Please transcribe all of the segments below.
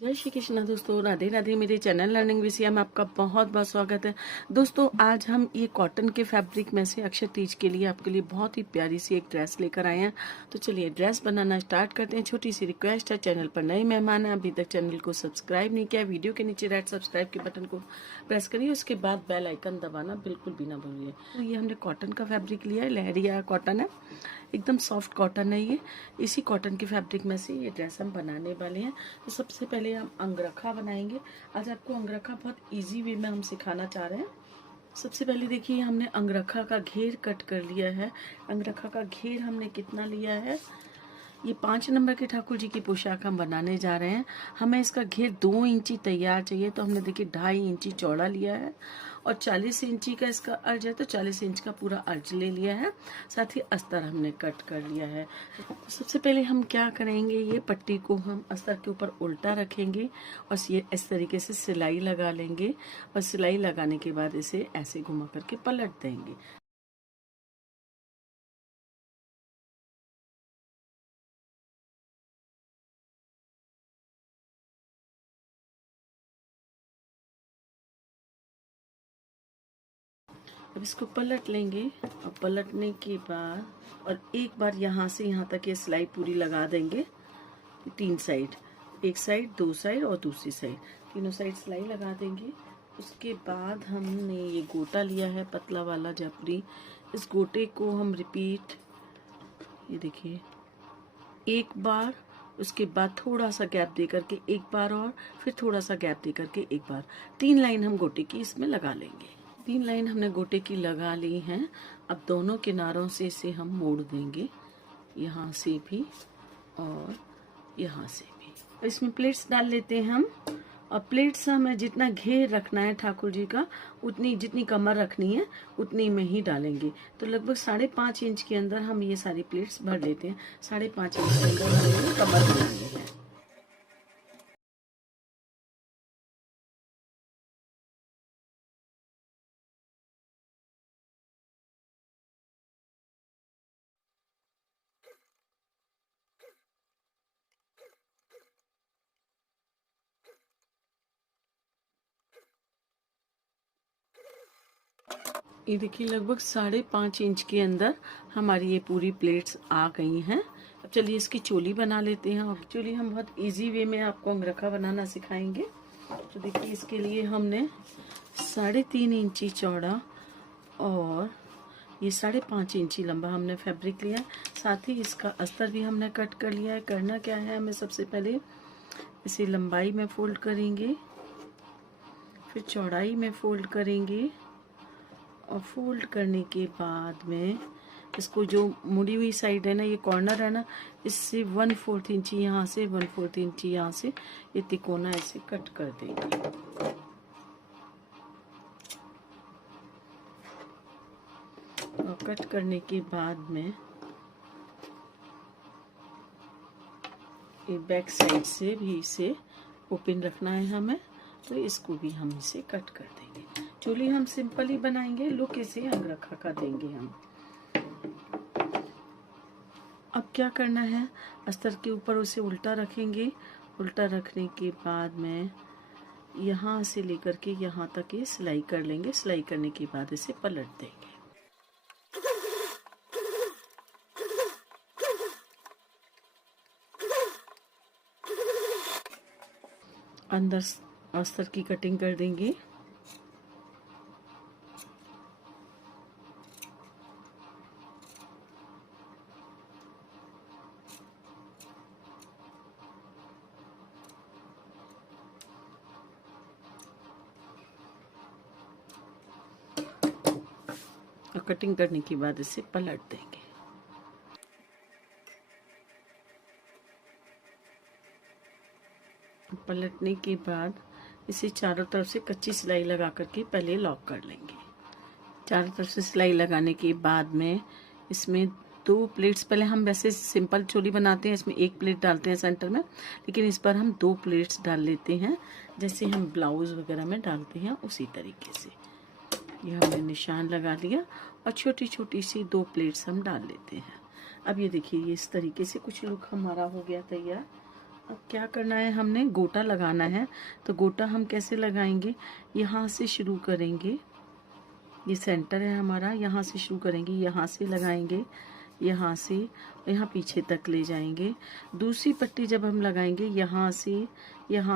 जय श्री कृष्णा दोस्तों, राधे राधे। मेरे चैनल लर्निंग विषय में आपका बहुत बहुत स्वागत है। दोस्तों आज हम ये कॉटन के फैब्रिक में से अक्षय तीज के लिए आपके लिए बहुत ही प्यारी सी एक ड्रेस लेकर आए हैं। तो चलिए ड्रेस बनाना स्टार्ट करते हैं। छोटी सी रिक्वेस्ट है, चैनल पर नए मेहमान हैं, अभी तक चैनल को सब्सक्राइब नहीं किया, वीडियो के नीचे रेड सब्सक्राइब के बटन को प्रेस करिए, उसके बाद बेल आइकन दबाना बिल्कुल भी ना भूलिए। तो ये हमने कॉटन का फैब्रिक लिया है, लहरिया कॉटन है, एकदम सॉफ्ट कॉटन है ये। इसी कॉटन के फैब्रिक में से ये ड्रेस हम बनाने वाले हैं। तो सबसे पहले हम अंगरखा बनाएंगे। आज आपको अंगरखा बहुत इजी वे में हम सिखाना चाह रहे हैं। सबसे पहले देखिए हमने अंगरखा का घेर कट कर लिया है। अंगरखा का घेर हमने कितना लिया है, ये 5 नंबर के ठाकुर जी की पोशाक हम बनाने जा रहे हैं। हमें इसका घेर 2 इंची तैयार चाहिए, तो हमने देखिए 2.5 इंची चौड़ा लिया है और 40 इंची का इसका अर्ज है, तो 40 इंच का पूरा अर्ज ले लिया है। साथ ही अस्तर हमने कट कर लिया है। सबसे पहले हम क्या करेंगे, ये पट्टी को हम अस्तर के ऊपर उल्टा रखेंगे और ये इस तरीके से सिलाई लगा लेंगे और सिलाई लगाने के बाद इसे ऐसे घुमा करके पलट देंगे। अब इसको पलट लेंगे और पलटने के बाद और एक बार यहाँ से यहाँ तक ये सिलाई पूरी लगा देंगे। 3 साइड, एक साइड, 2 साइड और दूसरी साइड, तीनों साइड सिलाई लगा देंगे। उसके बाद हमने ये गोटा लिया है पतला वाला जयपुरी। इस गोटे को हम रिपीट, ये देखिए, एक बार, उसके बाद थोड़ा सा गैप दे करके एक बार और फिर थोड़ा सा गैप दे करके एक बार, 3 लाइन हम गोटे की इसमें लगा लेंगे। 3 लाइन हमने गोटे की लगा ली हैं। अब दोनों किनारों से इसे हम मोड़ देंगे, यहाँ से भी और यहाँ से भी। इसमें प्लेट्स डाल लेते हैं हम। और प्लेट्स हमें जितना घेर रखना है ठाकुर जी का, उतनी जितनी कमर रखनी है उतनी में ही डालेंगे। तो लगभग 5.5 इंच के अंदर हम ये सारी प्लेट्स भर लेते हैं। 5.5 इंच के अंदर हमें कमर बनानी है। ये देखिए लगभग 5.5 इंच के अंदर हमारी ये पूरी प्लेट्स आ गई हैं। अब चलिए इसकी चोली बना लेते हैं। और चोली हम बहुत इजी वे में आपको अंगरखा बनाना सिखाएंगे। तो देखिए इसके लिए हमने 3.5 इंची चौड़ा और ये 5.5 इंची लंबा हमने फैब्रिक लिया। साथ ही इसका अस्तर भी हमने कट कर लिया है। करना क्या है, हमें सबसे पहले इसे लंबाई में फोल्ड करेंगे, फिर चौड़ाई में फोल्ड करेंगे और फोल्ड करने के बाद में इसको जो मुड़ी हुई साइड है ना, ये कॉर्नर है ना, इससे 1/4 इंची यहाँ से, 1/4 इंची यहाँ से ये तिकोना ऐसे कट कर देंगे। और कट करने के बाद में ये बैक साइड से भी इसे ओपन रखना है हमें, तो इसको भी हम इसे कट कर देंगे। चोली हम सिंपल ही बनाएंगे, लुक इसे अंगरखा का देंगे हम। अब क्या करना है, अस्तर के ऊपर उसे उल्टा रखेंगे। उल्टा रखने के बाद में यहाँ से लेकर के यहाँ तक ये सिलाई कर लेंगे। सिलाई करने के बाद इसे पलट देंगे। अंदर अस्तर की कटिंग कर देंगे। और कटिंग करने के बाद इसे पलट देंगे। पलटने के बाद इसे चारों तरफ से कच्ची सिलाई लगा करके पहले लॉक कर लेंगे। चारों तरफ से सिलाई लगाने के बाद में इसमें 2 प्लेट्स, पहले हम वैसे सिंपल चोली बनाते हैं, इसमें 1 प्लेट डालते हैं सेंटर में, लेकिन इस बार हम 2 प्लेट्स डाल लेते हैं, जैसे हम ब्लाउज वगैरह में डालते हैं उसी तरीके से। ये हमने निशान लगा लिया और छोटी छोटी सी 2 प्लेट्स हम डाल लेते हैं। अब ये देखिए, ये इस तरीके से कुछ लुक हमारा हो गया तैयार। अब क्या करना है, हमने गोटा लगाना है। तो गोटा हम कैसे लगाएंगे, यहाँ से शुरू करेंगे, ये सेंटर है हमारा, यहाँ से शुरू करेंगे, यहाँ से लगाएंगे, यहाँ से यहाँ पीछे तक ले जाएंगे। दूसरी पट्टी जब हम लगाएंगे यहाँ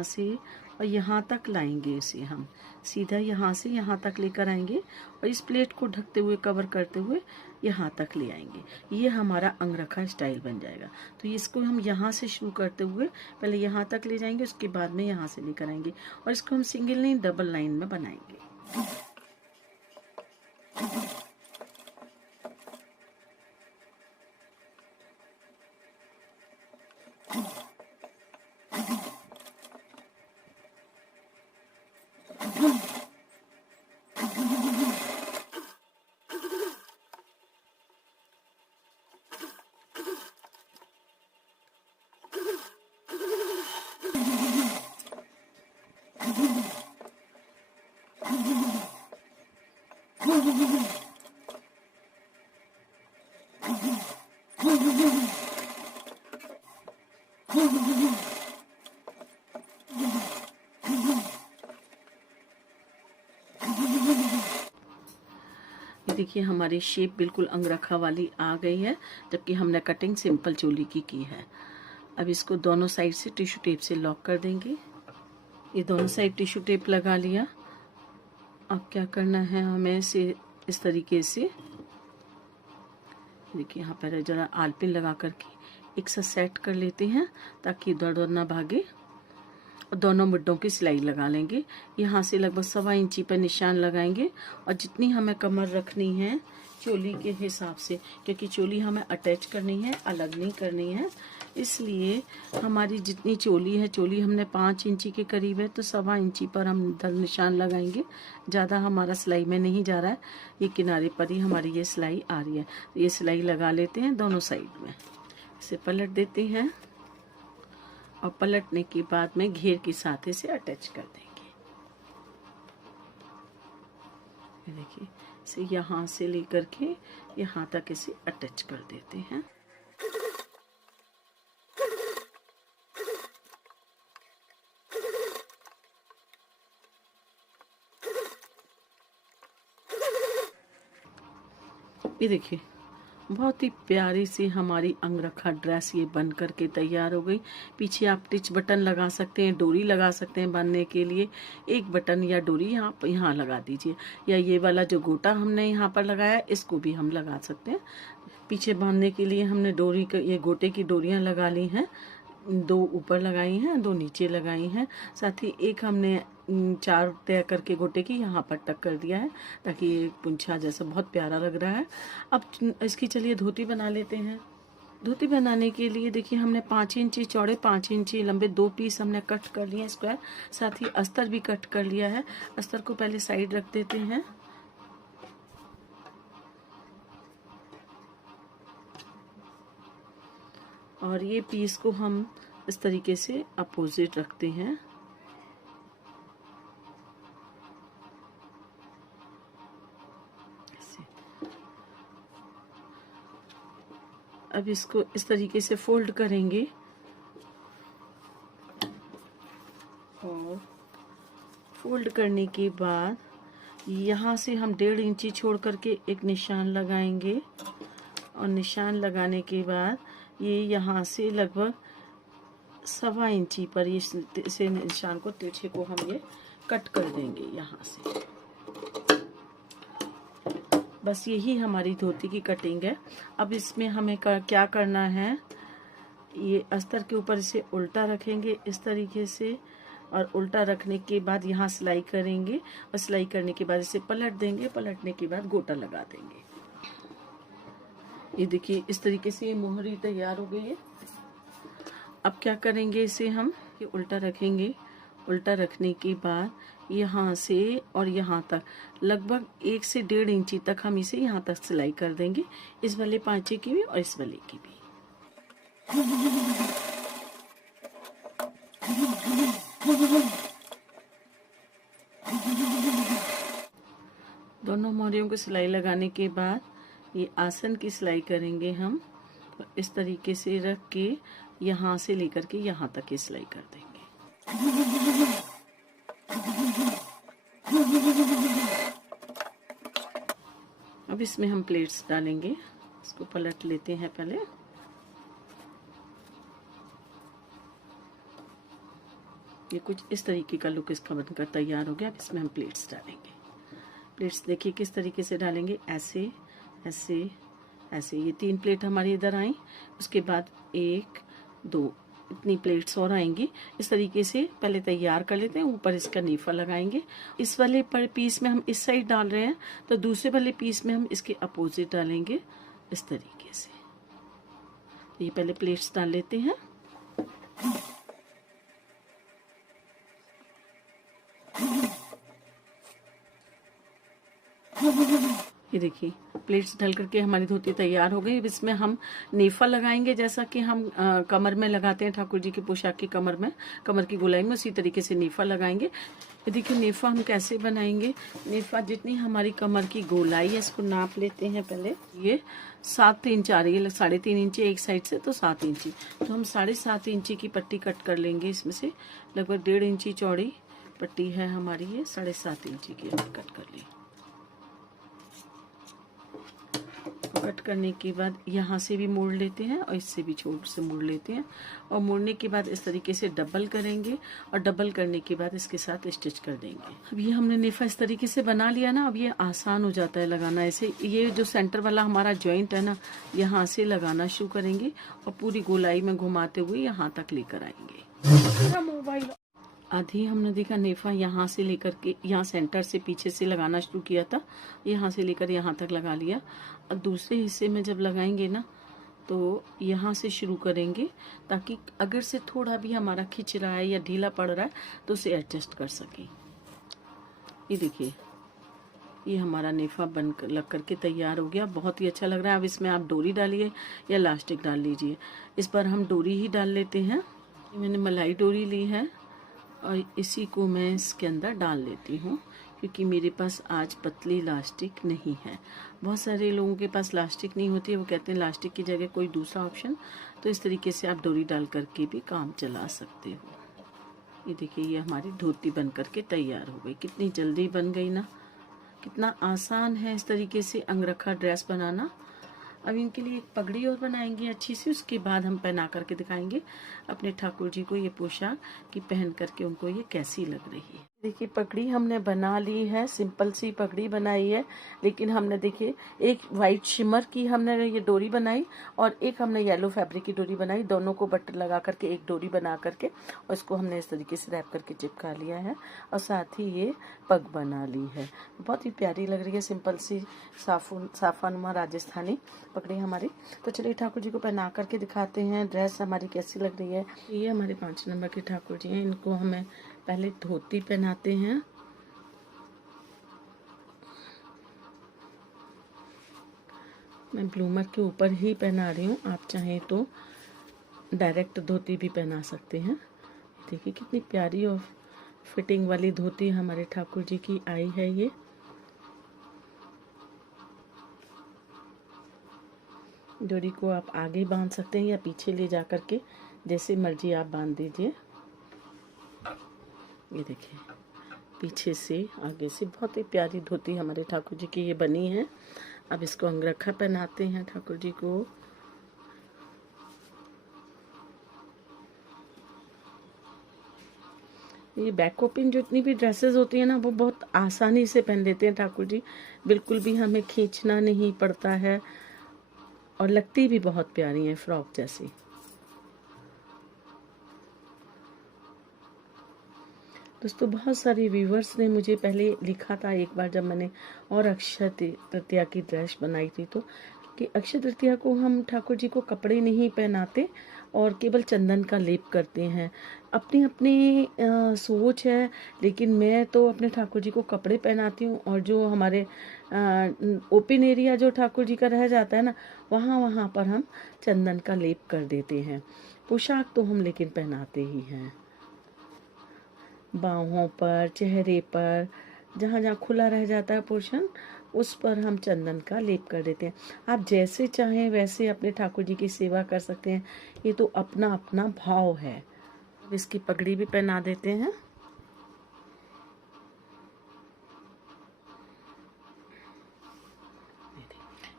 से और यहाँ तक लाएंगे, इसे हम सीधा यहाँ से यहाँ तक लेकर आएंगे और इस प्लेट को ढकते हुए, कवर करते हुए यहाँ तक ले आएंगे। ये हमारा अंगरखा स्टाइल बन जाएगा। तो इसको हम यहाँ से शुरू करते हुए पहले यहाँ तक ले जाएंगे, उसके बाद में यहाँ से लेकर आएंगे और इसको हम सिंगल नहीं डबल लाइन में बनाएंगे। ये देखिए हमारी शेप बिल्कुल अंगरखा वाली आ गई है, जबकि हमने कटिंग सिंपल चोली की है। अब इसको दोनों साइड से टिश्यू टेप से लॉक कर देंगे। ये दोनों साइड टिश्यू टेप लगा लिया। अब क्या करना है हमें, इसे इस तरीके से देखिए यहाँ पर जरा आलपिन लगा करके एक साथ सेट कर लेते हैं ताकि इधर उधर ना भागे। और दोनों मुड्डों की सिलाई लगा लेंगे। यहाँ से लगभग 1.25 इंची पर निशान लगाएंगे और जितनी हमें कमर रखनी है चोली के हिसाब से, क्योंकि चोली हमें अटैच करनी है, अलग नहीं करनी है, इसलिए हमारी जितनी चोली है, चोली हमने 5 इंची के करीब है, तो 1.25 इंची पर हम इधर निशान लगाएंगे। ज़्यादा हमारा सिलाई में नहीं जा रहा है, ये किनारे पर ही हमारी ये सिलाई आ रही है। तो ये सिलाई लगा लेते हैं दोनों साइड में। इसे पलट देते हैं और पलटने के बाद में घेर के साथ इसे अटैच कर देंगे। ये देखिए, इसे यहाँ से लेकर के यहाँ तक इसे अटैच कर देते हैं। ये देखिए बहुत ही प्यारी सी हमारी अंगरखा ड्रेस ये बन करके तैयार हो गई। पीछे आप टिच बटन लगा सकते हैं, डोरी लगा सकते हैं बांधने के लिए। एक बटन या डोरी आप यहाँ लगा दीजिए, या ये वाला जो गोटा हमने यहाँ पर लगाया इसको भी हम लगा सकते हैं। पीछे बांधने के लिए हमने डोरी का, ये गोटे की डोरियाँ लगा ली हैं, 2 ऊपर लगाई हैं, 2 नीचे लगाई हैं। साथ ही एक हमने 4 तय करके गोटे की यहाँ पर टक कर दिया है ताकि ये पुंछा जैसा बहुत प्यारा लग रहा है। अब इसकी चलिए धोती बना लेते हैं। धोती बनाने के लिए देखिए हमने 5 इंची चौड़े 5 इंची लंबे 2 पीस हमने कट कर लिए स्क्वायर। साथ ही अस्तर भी कट कर लिया है। अस्तर को पहले साइड रख देते हैं। और ये पीस को हम इस तरीके से अपोजिट रखते हैं। अब इसको इस तरीके से फोल्ड करेंगे और फोल्ड करने के बाद यहाँ से हम 1.5 इंची छोड़ करके एक निशान लगाएंगे और निशान लगाने के बाद ये यहाँ से लगभग 1.25 इंची पर इसे निशान को तिरछे को हम ये कट कर देंगे यहाँ से। बस यही हमारी धोती की कटिंग है। अब इसमें हमें क्या करना है, ये अस्तर के ऊपर इसे उल्टा रखेंगे इस तरीके से और उल्टा रखने के बाद यहाँ सिलाई करेंगे और सिलाई करने के बाद इसे पलट देंगे। पलटने के बाद गोटा लगा देंगे। ये देखिए इस तरीके से ये मोहरी तैयार हो गई है। अब क्या करेंगे, इसे हम ये उल्टा रखेंगे। उल्टा रखने के बाद यहाँ से और यहाँ तक लगभग 1 से 1.5 इंची तक हम इसे यहाँ तक सिलाई कर देंगे, इस वाले पांचे की भी और इस वाले की भी। दोनों मोहरियों को सिलाई लगाने के बाद ये आसन की सिलाई करेंगे हम। तो इस तरीके से रख के यहाँ से लेकर के यहाँ तक ये सिलाई कर देंगे। अब इसमें हम प्लेट्स डालेंगे। इसको पलट लेते हैं पहले। ये कुछ इस तरीके का लुक इसका बनकर तैयार हो गया। अब इसमें हम प्लेट्स डालेंगे। प्लेट्स देखिए किस तरीके से डालेंगे, ऐसे ऐसे ऐसे। ये 3 प्लेट हमारी इधर आई, उसके बाद 1 2 इतनी प्लेट्स और आएंगी। इस तरीके से पहले तैयार कर लेते हैं। ऊपर इसका नीफा लगाएंगे। इस वाले पर पीस में हम इस साइड डाल रहे हैं, तो दूसरे वाले पीस में हम इसके अपोजिट डालेंगे इस तरीके से। ये पहले प्लेट्स डाल लेते हैं। ये देखिए प्लेट्स ढल करके हमारी धोती तैयार हो गई। अब इसमें हम नेफा लगाएंगे, जैसा कि हम कमर में लगाते हैं ठाकुर जी की पोशाक की कमर में, कमर की गोलाई में, उसी तरीके से नेफा लगाएंगे। ये देखिए नेफा हम कैसे बनाएंगे। नेफा जितनी हमारी कमर की गोलाई है इसको नाप लेते हैं पहले। ये 7 इंच आ रही है, 3.5 इंची एक साइड से, तो 7 इंची। तो हम 7.5 इंची की पट्टी कट कर लेंगे। इसमें से लगभग 1.5 इंची चौड़ी पट्टी है हमारी, ये 7.5 इंची की कट कर ली। कट करने के बाद यहाँ से भी मोड़ लेते हैं और इससे भी छोट से मोड़ लेते हैं, और मोड़ने के बाद इस तरीके से डबल करेंगे, और डबल करने के बाद इसके साथ स्टिच कर देंगे। अब ये हमने नेफा इस तरीके से बना लिया ना, अब ये आसान हो जाता है लगाना। ऐसे ये जो सेंटर वाला हमारा जॉइंट है ना, यहाँ से लगाना शुरू करेंगे और पूरी गोलाई में घुमाते हुए यहाँ तक लेकर आएंगे। मोबाइल आधी हमने देखा नेफा यहाँ से लेकर के, यहाँ सेंटर से पीछे से लगाना शुरू किया था, यहाँ से लेकर यहाँ तक लगा लिया। और दूसरे हिस्से में जब लगाएंगे ना, तो यहाँ से शुरू करेंगे, ताकि अगर से थोड़ा भी हमारा खिंच रहा है या ढीला पड़ रहा है तो उसे एडजस्ट कर सकें। ये देखिए ये हमारा नेफा बन कर लग करके तैयार हो गया, बहुत ही अच्छा लग रहा है। अब इसमें आप डोरी डालिए या इलास्टिक डाल लीजिए। इस बार हम डोरी ही डाल लेते हैं। मैंने मलाई डोरी ली है और इसी को मैं इसके अंदर डाल लेती हूँ, क्योंकि मेरे पास आज पतली इलास्टिक नहीं है। बहुत सारे लोगों के पास इलास्टिक नहीं होती है, वो कहते हैं इलास्टिक की जगह कोई दूसरा ऑप्शन। तो इस तरीके से आप डोरी डाल करके भी काम चला सकते हो। ये देखिए ये हमारी धोती बन करके तैयार हो गई। कितनी जल्दी बन गई ना, कितना आसान है इस तरीके से अंगरखा ड्रेस बनाना। अब इनके लिए एक पगड़ी और बनाएंगे अच्छी सी, उसके बाद हम पहना करके दिखाएंगे अपने ठाकुर जी को ये पोशाक, कि पहन करके उनको ये कैसी लग रही है। देखिए पगड़ी हमने बना ली है, सिंपल सी पगड़ी बनाई है, लेकिन हमने देखिए एक वाइट शिमर की हमने ये डोरी बनाई और एक हमने येलो फैब्रिक की डोरी बनाई। दोनों को बटन लगा करके एक डोरी बना करके और इसको हमने इस तरीके से रैप करके चिपका लिया है, और साथ ही ये पग बना ली है। बहुत ही प्यारी लग रही है, सिंपल सी साफानुमा राजस्थानी पगड़ी हमारी। तो चलिए ठाकुर जी को पहना करके दिखाते हैं ड्रेस हमारी कैसी लग रही है। ये हमारे 5 नंबर के ठाकुर जी हैं। इनको हमें पहले धोती पहनाते हैं। मैं ब्लूमर के ऊपर ही पहना रही हूँ, आप चाहें तो डायरेक्ट धोती भी पहना सकते हैं। देखिए कितनी प्यारी और फिटिंग वाली धोती हमारे ठाकुर जी की आई है। ये डोरी को आप आगे बांध सकते हैं या पीछे ले जा करके, जैसे मर्जी आप बांध दीजिए। ये देखिए पीछे से आगे से बहुत ही प्यारी धोती हमारे ठाकुर जी की ये बनी है। अब इसको अंगरखा पहनाते हैं ठाकुर जी को। ये बैक ओपन जो इतनी भी ड्रेसेस होती है ना, वो बहुत आसानी से पहन लेते हैं ठाकुर जी। बिल्कुल भी हमें खींचना नहीं पड़ता है, और लगती भी बहुत प्यारी है फ्रॉक जैसी। दोस्तों बहुत सारे व्यूवर्स ने मुझे पहले लिखा था एक बार, जब मैंने और अक्षय तृतीया की ड्रेस बनाई थी, तो कि अक्षय तृतीया को हम ठाकुर जी को कपड़े नहीं पहनाते और केवल चंदन का लेप करते हैं। अपनी अपनी सोच है, लेकिन मैं तो अपने ठाकुर जी को कपड़े पहनाती हूँ, और जो हमारे ओपन एरिया जो ठाकुर जी का रह जाता है ना, वहाँ पर हम चंदन का लेप कर देते हैं। पोशाक तो हम लेकिन पहनाते ही हैं। बाहों पर, चेहरे पर, जहाँ जहाँ खुला रह जाता है पोर्शन, उस पर हम चंदन का लेप कर देते हैं। आप जैसे चाहें वैसे अपने ठाकुर जी की सेवा कर सकते हैं, ये तो अपना अपना भाव है। अब इसकी पगड़ी भी पहना देते हैं।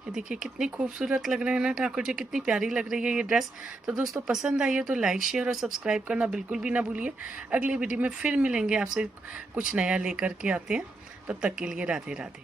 ये देखिए कितनी खूबसूरत लग रहे हैं ना ठाकुर जी, कितनी प्यारी लग रही है ये ड्रेस। तो दोस्तों पसंद आई है तो लाइक शेयर और सब्सक्राइब करना बिल्कुल भी ना भूलिए। अगली वीडियो में फिर मिलेंगे, आपसे कुछ नया लेकर के आते हैं। तब तक के लिए राधे राधे।